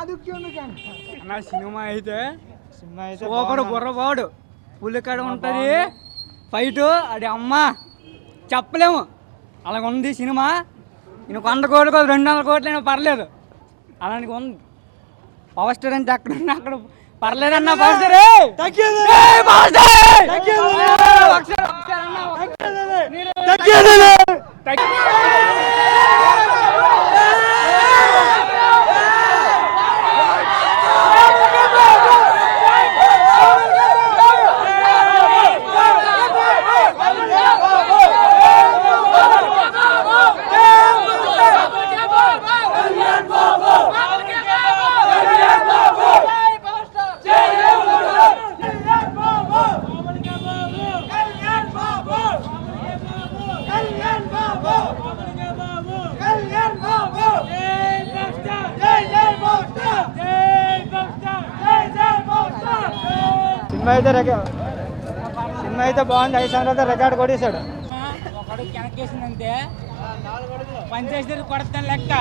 అన్న సినిమా అయితే సూపర్ గుర్రబాడు పులికాడ ఉంటుంది ఫైటు అది అమ్మ చెప్పలేము అలాగ ఉంది సినిమా. నేను 100 కోట్లు 200 కోట్లు అయినా పర్లేదు అలాంటి ఉంది. పవర్ స్టార్ అంటే అక్కడ పర్లేదన్నా పవర్ సినిమా అయితే బాగుంది. 5 సంవత్సరాలతో రికార్డు కొట్టేశాడు. ఒకడు వెనకేసిందంటే పంచేసి కొడతాను లెక్క.